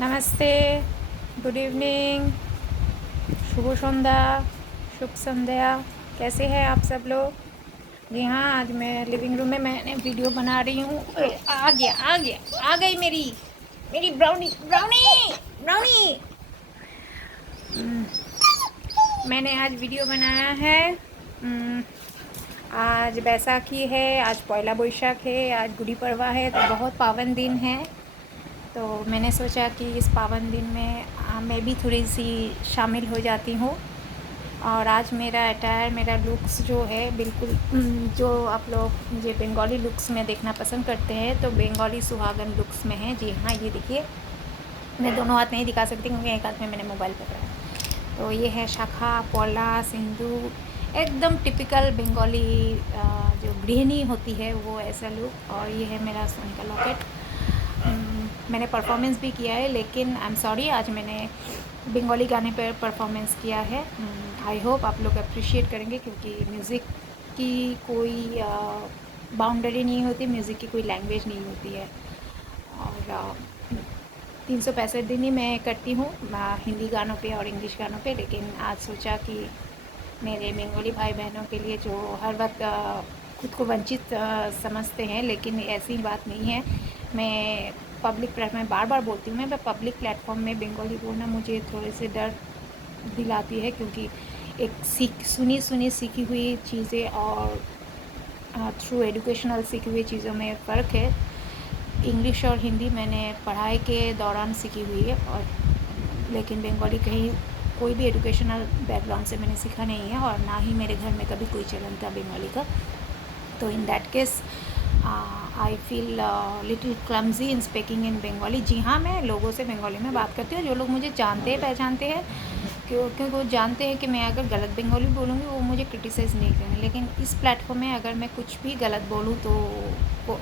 नमस्ते, good evening, शुभ संध्या, शुभ संध्या। कैसे हैं आप सब लोग? जी हाँ, आज मैं लिविंग रूम में मैंने वीडियो बना रही हूँ। आ गई मेरी मेरी ब्राउनी ब्राउनी ब्राउनी। मैंने आज वीडियो बनाया है। आज बैसाखी है, आज पौला बोईशाख है, आज गुड़ी पड़वा है, तो बहुत पावन दिन है। तो मैंने सोचा कि इस पावन दिन में मैं भी थोड़ी सी शामिल हो जाती हूँ। और आज मेरा अटायर, मेरा लुक्स जो है बिल्कुल जो आप लोग मुझे बंगाली लुक्स में देखना पसंद करते हैं, तो बंगाली सुहागन लुक्स में है। जी हाँ, ये देखिए, मैं दोनों हाथ नहीं दिखा सकती क्योंकि एक हाथ में मैंने मोबाइल पकड़ा है। तो ये है शाखा, पौला, सिंदूर, एकदम टिपिकल बंगाली जो गृहिणी होती है वो ऐसा लुक। और ये है मेरा सोने का लॉकेट। मैंने परफॉर्मेंस भी किया है, लेकिन आई एम सॉरी, आज मैंने बंगाली गाने पर परफॉर्मेंस किया है। आई होप आप लोग अप्रिशिएट करेंगे, क्योंकि म्यूज़िक की कोई बाउंड्री नहीं होती, म्यूज़िक की कोई लैंग्वेज नहीं होती है। और 365 दिन ही मैं करती हूँ हिंदी गानों पे और इंग्लिश गानों पे, लेकिन आज सोचा कि मेरे बंगाली भाई बहनों के लिए जो हर वक्त खुद को वंचित समझते हैं, लेकिन ऐसी बात नहीं है। मैं पब्लिक प्लेटफॉर्म में बार बार बोलती हूँ, मैं पब्लिक प्लेटफॉर्म में बंगाली बोलना मुझे थोड़े से डर दिलाती है, क्योंकि एक सुनी सीखी हुई चीज़ें और थ्रू एजुकेशनल सीखी हुई चीज़ों में फ़र्क है। इंग्लिश और हिंदी मैंने पढ़ाई के दौरान सीखी हुई है, और लेकिन बंगाली कहीं कोई भी एजुकेशनल बैकग्राउंड से मैंने सीखा नहीं है, और ना ही मेरे घर में कभी कोई चलन था बंगाली का। तो in that case I feel little clumsy in speaking in Bengali. जी हाँ, मैं लोगों से बंगाली में बात करती हूँ, जो लोग मुझे जानते हैं, पहचानते हैं, क्योंकि वो जानते हैं कि मैं अगर गलत बंगाली बोलूँगी वो मुझे क्रिटिसाइज़ नहीं करेंगे। लेकिन इस प्लेटफॉर्म में अगर मैं कुछ भी गलत बोलूँ तो वो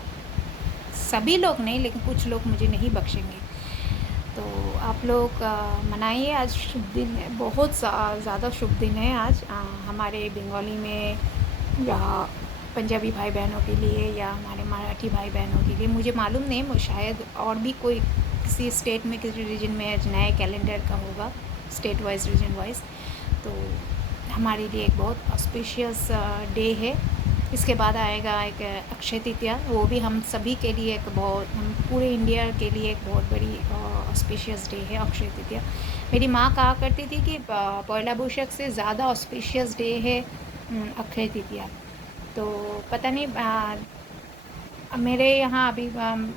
सभी लोग नहीं, लेकिन कुछ लोग मुझे नहीं बख्शेंगे। तो आप लोग मनाइए, आज शुभ दिन है, बहुत ज़्यादा शुभ दिन है आज हमारे बंगाली में, या पंजाबी भाई बहनों के लिए, या हमारे मराठी भाई बहनों के लिए। मुझे मालूम नहीं, वो शायद और भी कोई किसी स्टेट में, किसी रीजन में आज नए कैलेंडर का होगा, स्टेट वाइज, रीजन वाइज। तो हमारे लिए एक बहुत ऑस्पिशियस डे है। इसके बाद आएगा एक अक्षय तृतीया, वो भी हम सभी के लिए एक बहुत, हम पूरे इंडिया के लिए एक बहुत बड़ी ऑस्पिशियस डे है अक्षय तृतीया। मेरी माँ कहा करती थी कि पौला बोईशाख से ज़्यादा ऑस्पिशियस डे है अक्षय तृतीया। तो पता नहीं, मेरे यहाँ अभी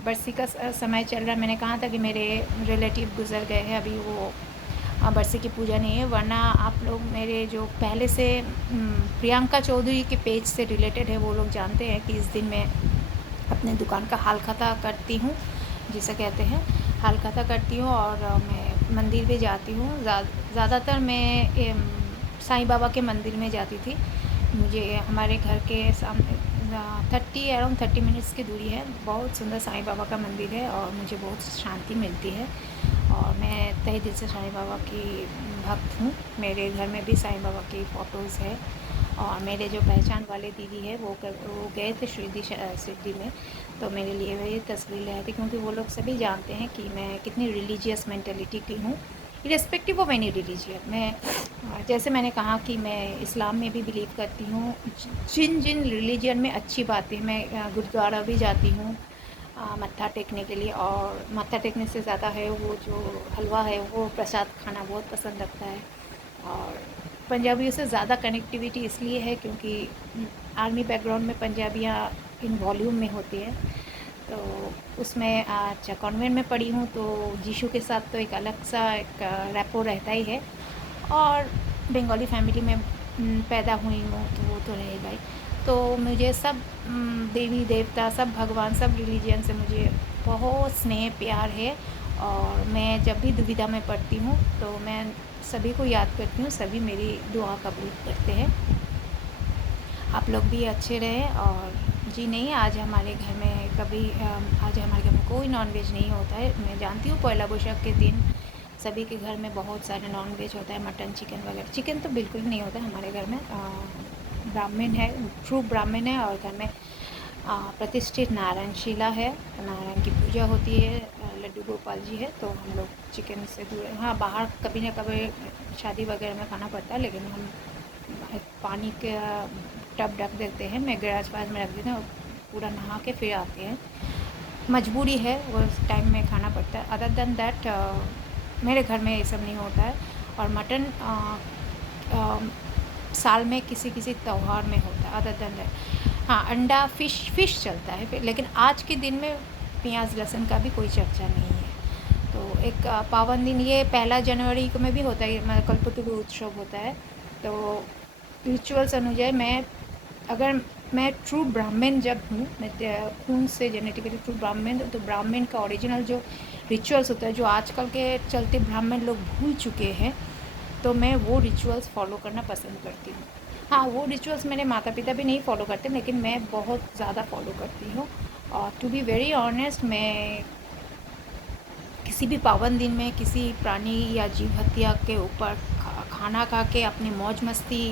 बरसी का समय चल रहा है। मैंने कहा था कि मेरे रिलेटिव गुज़र गए हैं, अभी वो बरसी की पूजा नहीं है। वरना आप लोग मेरे जो पहले से प्रियंका चौधरी के पेज से रिलेटेड है, वो लोग जानते हैं कि इस दिन मैं अपने दुकान का हाल खाता करती हूँ, जिसे कहते हैं हाल खाता करती हूँ। और मैं मंदिर भी जाती हूँ। ज़्यादातर मैं साईं बाबा के मंदिर में जाती थी। मुझे हमारे घर के सामने 30 मिनट्स की दूरी है, बहुत सुंदर साईं बाबा का मंदिर है, और मुझे बहुत शांति मिलती है। और मैं तहे दिल से साईं बाबा की भक्त हूँ। मेरे घर में भी साईं बाबा की फ़ोटोज़ है। और मेरे जो पहचान वाले दीदी है वो गए थे शिरडी में, तो मेरे लिए वो ये तस्वीर ले आए थे, क्योंकि वो लोग सभी जानते हैं कि मैं कितनी रिलीजियस मेंटेलिटी की हूँ, इरेस्पेक्टिव ऑफ एनी रिलीजियन। मैं जैसे मैंने कहा कि मैं इस्लाम में भी बिलीव करती हूँ। जिन जिन रिलीजन में अच्छी बातें, मैं गुरुद्वारा भी जाती हूँ मत्था टेकने के लिए। और मत्था टेकने से ज़्यादा है वो जो हलवा है, वो प्रसाद खाना बहुत पसंद लगता है। और पंजाबियों से ज़्यादा कनेक्टिविटी इसलिए है क्योंकि आर्मी बैकग्राउंड में पंजाबियाँ इन वॉल्यूम में होती है। तो उसमें अच्छा कॉन्वेंट में पढ़ी हूँ, तो जीशू के साथ तो एक अलग सा एक रैपो रहता ही है। और बंगाली फैमिली में पैदा हुई हूँ, तो वो तो रहेगा ही। तो मुझे सब देवी देवता, सब भगवान, सब रिलीजन से मुझे बहुत स्नेह प्यार है। और मैं जब भी दुविधा में पड़ती हूँ तो मैं सभी को याद करती हूँ, सभी मेरी दुआ कबूल करते हैं। आप लोग भी अच्छे रहें। और जी नहीं, आज हमारे घर में आज हमारे घर में कोई नॉनवेज नहीं होता है। मैं जानती हूँ पौला बोईशाख के दिन सभी के घर में बहुत सारे नॉनवेज होता है, मटन, चिकन वगैरह। चिकन तो बिल्कुल नहीं होता हमारे घर में। ब्राह्मण है, ट्रू ब्राह्मण है, और घर में प्रतिष्ठित नारायण शिला है, नारायण की पूजा होती है, लड्डू गोपाल जी है, तो हम लोग चिकन से दूर। हाँ, बाहर कभी ना कभी शादी वगैरह में खाना पड़ता है, लेकिन हम पानी का टब रख देते हैं, मैं गैराज पास में रख देते हैं और पूरा नहा के फिर आते हैं। मजबूरी है, वो टाइम में खाना पड़ता है। अदर देन दैट मेरे घर में ये सब नहीं होता है। और मटन साल में किसी किसी त्यौहार में होता है। अदर देन दैट हाँ, अंडा फ़िश चलता है, लेकिन आज के दिन में प्याज लहसुन का भी कोई चर्चा नहीं है। तो एक पावन दिन ये 1 जनवरी को में भी होता है, मतलब कल्पतरु उत्सव होता है। तो रिचुअल्स अनुसार अगर मैं ट्रू ब्राह्मण जब हूँ, मैं खून से जेनेटिकली ट्रू ब्राह्मण, तो ब्राह्मण का ओरिजिनल जो रिचुअल्स होता है, जो आजकल के चलते ब्राह्मण लोग भूल चुके हैं, तो मैं वो रिचुअल्स फॉलो करना पसंद करती हूँ। हाँ, वो रिचुअल्स मेरे माता पिता भी नहीं फॉलो करते, लेकिन मैं बहुत ज़्यादा फॉलो करती हूँ। और टू बी वेरी ऑनेस्ट, मैं किसी भी पावन दिन में किसी प्राणी या जीव हत्या के ऊपर खाना खा के अपनी मौज मस्ती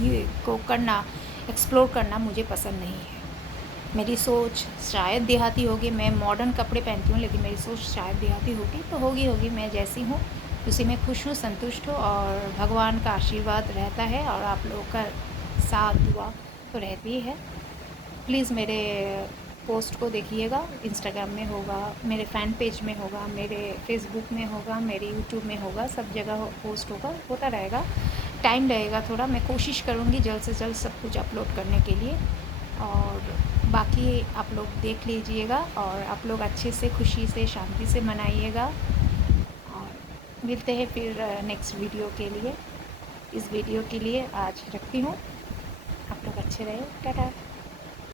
ये को करना, एक्सप्लोर करना मुझे पसंद नहीं है। मेरी सोच शायद देहाती होगी, मैं मॉडर्न कपड़े पहनती हूँ, लेकिन मेरी सोच शायद देहाती होगी, तो होगी मैं जैसी हूँ उसी में खुश हूँ, संतुष्ट हूँ, और भगवान का आशीर्वाद रहता है, और आप लोगों का साथ दुआ तो रहती ही है। प्लीज़ मेरे पोस्ट को देखिएगा, इंस्टाग्राम में होगा, मेरे फ़ैन पेज में होगा, मेरे फेसबुक में होगा, मेरे यूट्यूब में होगा, सब जगह पोस्ट होता रहेगा। टाइम लगेगा थोड़ा, मैं कोशिश करूँगी जल्द से जल्द सब कुछ अपलोड करने के लिए। और बाकी आप लोग देख लीजिएगा, और आप लोग अच्छे से, खुशी से, शांति से मनाइएगा। और मिलते हैं फिर नेक्स्ट वीडियो के लिए। इस वीडियो के लिए आज रखती हूँ। आप लोग अच्छे रहे, टाटा।